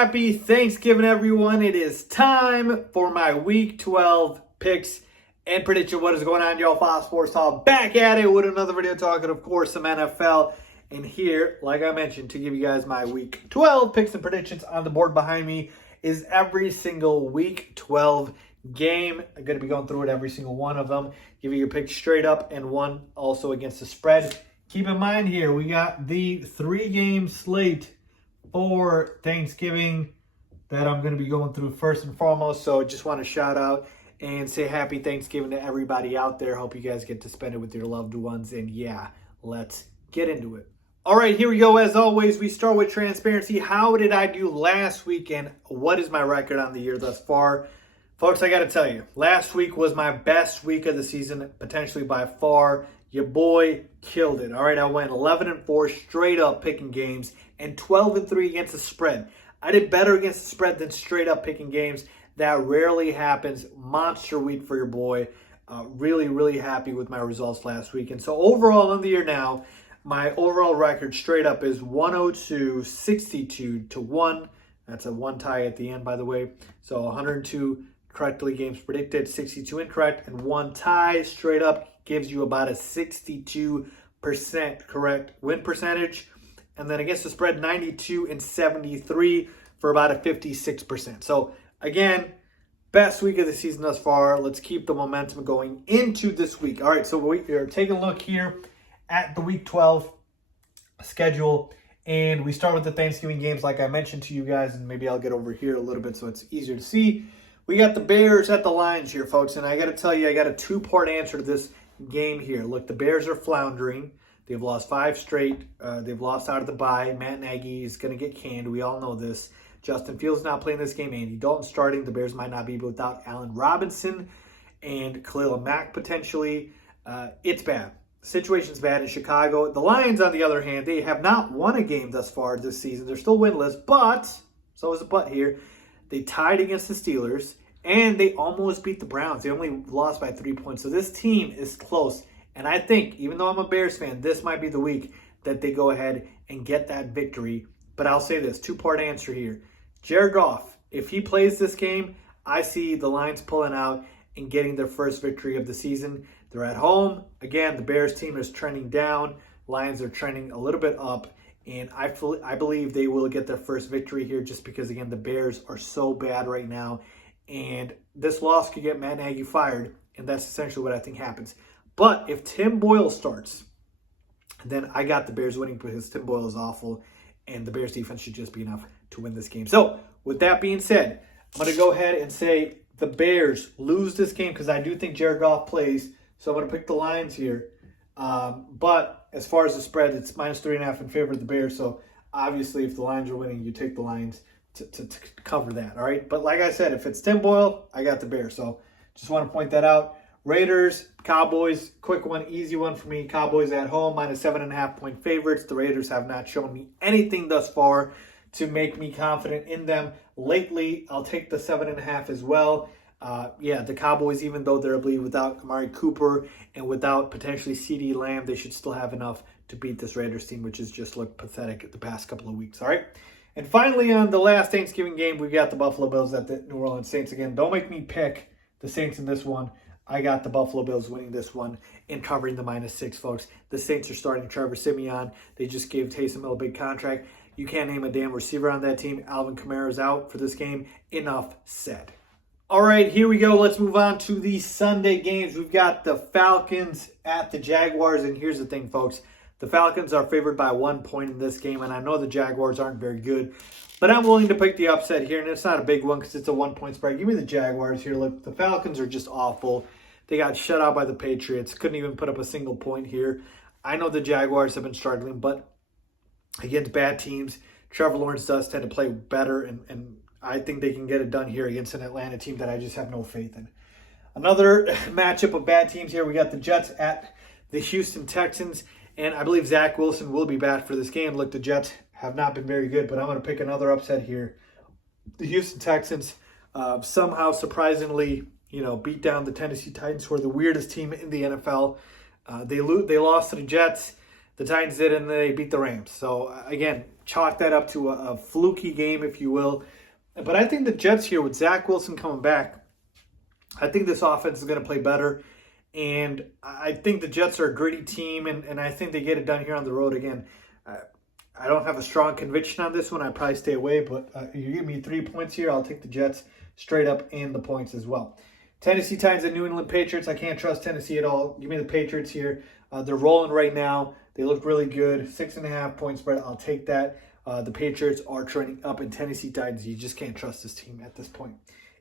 Happy Thanksgiving, everyone. It is time for my Week 12 picks and prediction. What is going on, y'all? Fox Sports Talk back at it with another video talking, of course, some NFL. And here, like I mentioned, to give you guys my Week 12 picks and predictions on the board behind me is every single Week 12 game. I'm going to be going through it, every single one of them. Give you your picks straight up and one also against the spread. Keep in mind here, we got the 3-game slate for Thanksgiving that I'm going to be going through first and foremost. So just want to shout out and say happy Thanksgiving to everybody out there. Hope you guys get to spend it with your loved ones. And yeah, let's get into it. All right, here we go. As always, we start with transparency. How did I do last week and what is my record on the year thus far? Folks, I got to tell you, last week was my best week of the season, potentially by far. Your boy killed it. All right, I went 11-4 straight up picking games and 12-3 against the spread. I did better against the spread than straight up picking games. That rarely happens. Monster week for your boy. Really happy with my results last week. And so overall in the year now, my overall record straight up is 102, 62-1. That's a one tie at the end, by the way. So 102 correctly games predicted, 62 incorrect, and one tie straight up gives you about a 62% correct win percentage. And then against the spread, 92 and 73 for about a 56%. So again, best week of the season thus far. Let's keep the momentum going into this week. All right, so we are taking a look here at the Week 12 schedule. And we start with the Thanksgiving games like I mentioned to you guys. And maybe I'll get over here a little bit so it's easier to see. We got the Bears at the Lions here, folks. And I got to tell you, I got a two-part answer to this game here. Look, the Bears are floundering. They've lost 5 straight. They've lost out of the bye. Matt Nagy is going to get canned. We all know this. Justin Fields not playing this game. Andy Dalton starting. The Bears might not be without Allen Robinson and Khalil Mack potentially. It's bad. The situation's bad in Chicago. The Lions, on the other hand, they have not won a game thus far this season. They're still winless, but, so is the but here, they tied against the Steelers, and they almost beat the Browns. They only lost by 3 points. So this team is close. And I think, even though I'm a Bears fan, this might be the week that they go ahead and get that victory. But I'll say this, two-part answer here. Jared Goff, if he plays this game, I see the Lions pulling out and getting their first victory of the season. They're at home. Again, the Bears team is trending down. Lions are trending a little bit up. And I believe they will get their first victory here just because, again, the Bears are so bad right now. And this loss could get Matt Nagy fired. And that's essentially what I think happens. But if Tim Boyle starts, then I got the Bears winning because Tim Boyle is awful. And the Bears defense should just be enough to win this game. So, with that being said, I'm going to go ahead and say the Bears lose this game because I do think Jared Goff plays. So, I'm going to pick the Lions here. But as far as the spread, it's -3.5 in favor of the Bears. So, obviously, if the Lions are winning, you take the Lions to cover that. All right. But like I said, if it's Tim Boyle, I got the Bears. So, just want to point that out. Raiders, Cowboys, quick one, easy one for me. Cowboys at home, -7.5 point favorites. The Raiders have not shown me anything thus far to make me confident in them. Lately, I'll take the 7.5 as well. The Cowboys, even though they're, I believe, without Amari Cooper and without potentially CeeDee Lamb, they should still have enough to beat this Raiders team, which has just looked pathetic the past couple of weeks. All right. And finally, on the last Thanksgiving game, we've got the Buffalo Bills at the New Orleans Saints again. Don't make me pick the Saints in this one. I got the Buffalo Bills winning this one and covering the -6, folks. The Saints are starting Trevor Siemian. They just gave Taysom Hill a big contract. You can't name a damn receiver on that team. Alvin Kamara's out for this game. Enough said. All right, here we go. Let's move on to the Sunday games. We've got the Falcons at the Jaguars. And here's the thing, folks. The Falcons are favored by 1 point in this game. And I know the Jaguars aren't very good. But I'm willing to pick the upset here. And it's not a big one because it's a 1-point spread. Give me the Jaguars here. Look, the Falcons are just awful. They got shut out by the Patriots. Couldn't even put up a single point here. I know the Jaguars have been struggling, but against bad teams, Trevor Lawrence does tend to play better, and I think they can get it done here against an Atlanta team that I just have no faith in. Another matchup of bad teams here. We got the Jets at the Houston Texans, and I believe Zach Wilson will be back for this game. Look, the Jets have not been very good, but I'm going to pick another upset here. The Houston Texans somehow, surprisingly, beat down the Tennessee Titans, who are the weirdest team in the NFL. They lost to the Jets. The Titans did, and they beat the Rams. So, again, chalk that up to a fluky game, if you will. But I think the Jets here, with Zach Wilson coming back, I think this offense is going to play better. And I think the Jets are a gritty team, and I think they get it done here on the road again. I don't have a strong conviction on this one. I'd probably stay away, but you give me 3 points here, I'll take the Jets straight up and the points as well. Tennessee Titans and New England Patriots. I can't trust Tennessee at all. Give me the Patriots here. They're rolling right now. They look really good. 6.5 point spread. I'll take that. The Patriots are trending up, in Tennessee Titans, you just can't trust this team at this point.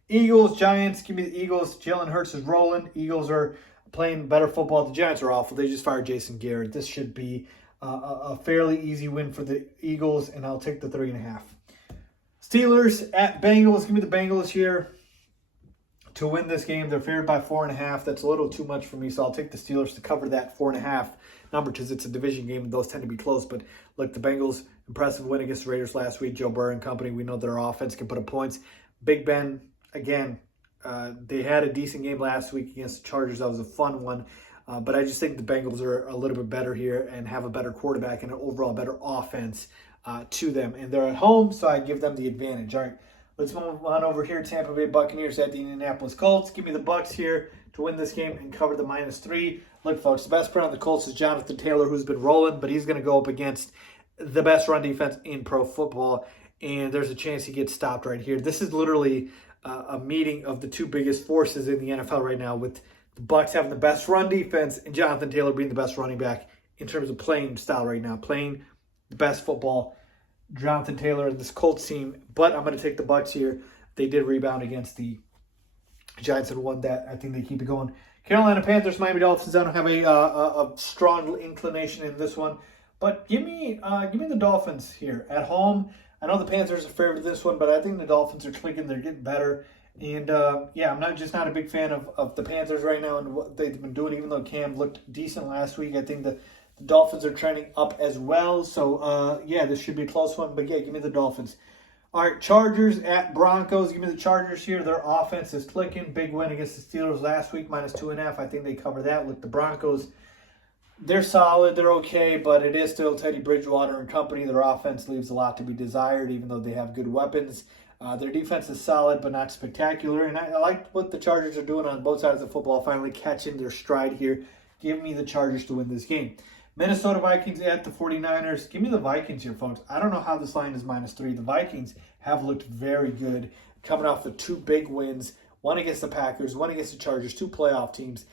Eagles, Giants. Give me the Eagles. Jalen Hurts is rolling. Eagles are playing better football. The Giants are awful. They just fired Jason Garrett. This should be a fairly easy win for the Eagles, and I'll take the 3.5. Steelers at Bengals. Give me the Bengals here to win this game. They're favored by 4.5. That's a little too much for me, so I'll take the Steelers to cover that 4.5 number, because it's a division game and those tend to be close. But look, the Bengals, impressive win against the Raiders last week. Joe Burrow and company, we know their offense can put up points. Big Ben, again, they had a decent game last week against the Chargers. That was a fun one. But I just think the Bengals are a little bit better here and have a better quarterback and an overall better offense to them. And they're at home, so I give them the advantage. All right, let's move on over here. Tampa Bay Buccaneers at the Indianapolis Colts. Give me the Bucs here to win this game and cover the -3. Look, folks, the best player on the Colts is Jonathan Taylor, who's been rolling, but he's going to go up against the best run defense in pro football, and there's a chance he gets stopped right here. This is literally a meeting of the two biggest forces in the NFL right now, with the Bucs having the best run defense and Jonathan Taylor being the best running back in terms of playing style right now, playing the best football. Jonathan Taylor and this Colts team, but I'm going to take the Bucs here. They did rebound against the Giants and won that. I think they keep it going. Carolina Panthers, Miami Dolphins. I don't have a strong inclination in this one, but give me the Dolphins here at home. I know the Panthers are favored in this one, but I think the Dolphins are clicking. They're getting better. And, I'm not a big fan of the Panthers right now and what they've been doing, even though Cam looked decent last week. I think the Dolphins are trending up as well. So, this should be a close one. But, give me the Dolphins. All right, Chargers at Broncos. Give me the Chargers here. Their offense is clicking. Big win against the Steelers last week, -2.5. I think they cover that. With the Broncos, they're solid. They're okay, but it is still Teddy Bridgewater and company. Their offense leaves a lot to be desired, even though they have good weapons. Their defense is solid, but not spectacular. And I like what the Chargers are doing on both sides of the football, finally catching their stride here. Give me the Chargers to win this game. Minnesota Vikings at the 49ers. Give me the Vikings here, folks. I don't know how this line is -3. The Vikings have looked very good, coming off the two big wins, one against the Packers, one against the Chargers, two playoff teams.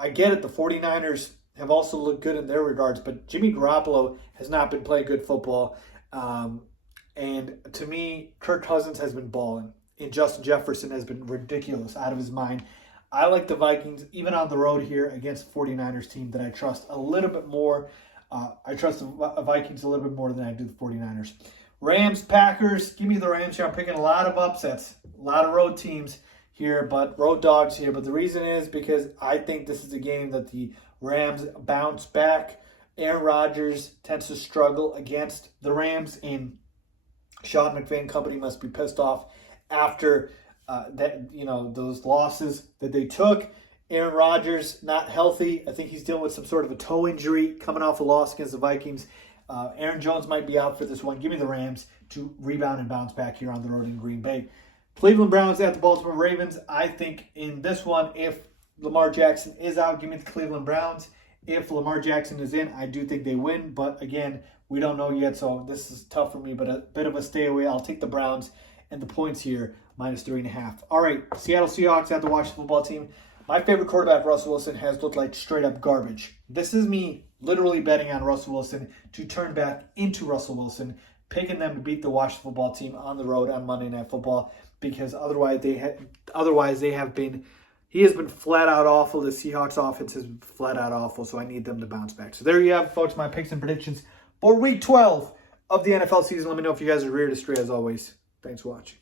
I get it. The 49ers have also looked good in their regards, but Jimmy Garoppolo has not been playing good football. And to me, Kirk Cousins has been balling, and Justin Jefferson has been ridiculous, out of his mind. I like the Vikings, even on the road here against the 49ers team that I trust a little bit more. I trust the Vikings a little bit more than I do the 49ers. Rams, Packers. Give me the Rams here. I'm picking a lot of upsets, a lot of road teams here, but road dogs here. But the reason is because I think this is a game that the Rams bounce back. Aaron Rodgers tends to struggle against the Rams, and Sean McVay and company must be pissed off after those losses that they took. Aaron Rodgers not healthy. I think he's dealing with some sort of a toe injury coming off a loss against the Vikings. Aaron Jones might be out for this one. Give me the Rams to rebound and bounce back here on the road in Green Bay. Cleveland Browns at the Baltimore Ravens. I think in this one, if Lamar Jackson is out, give me the Cleveland Browns. If Lamar Jackson is in, I do think they win. But again, we don't know yet, so this is tough for me, but a bit of a stay away. I'll take the Browns and the points here, -3.5. All right, Seattle Seahawks at the Washington football team. My favorite quarterback, Russell Wilson, has looked like straight-up garbage. This is me literally betting on Russell Wilson to turn back into Russell Wilson, picking them to beat the Washington football team on the road on Monday Night Football, because he has been flat out awful. The Seahawks offense has been flat out awful, so I need them to bounce back. So there you have it, folks, my picks and predictions for Week 12 of the NFL season. Let me know if you guys are ready to stray as always. Thanks for watching.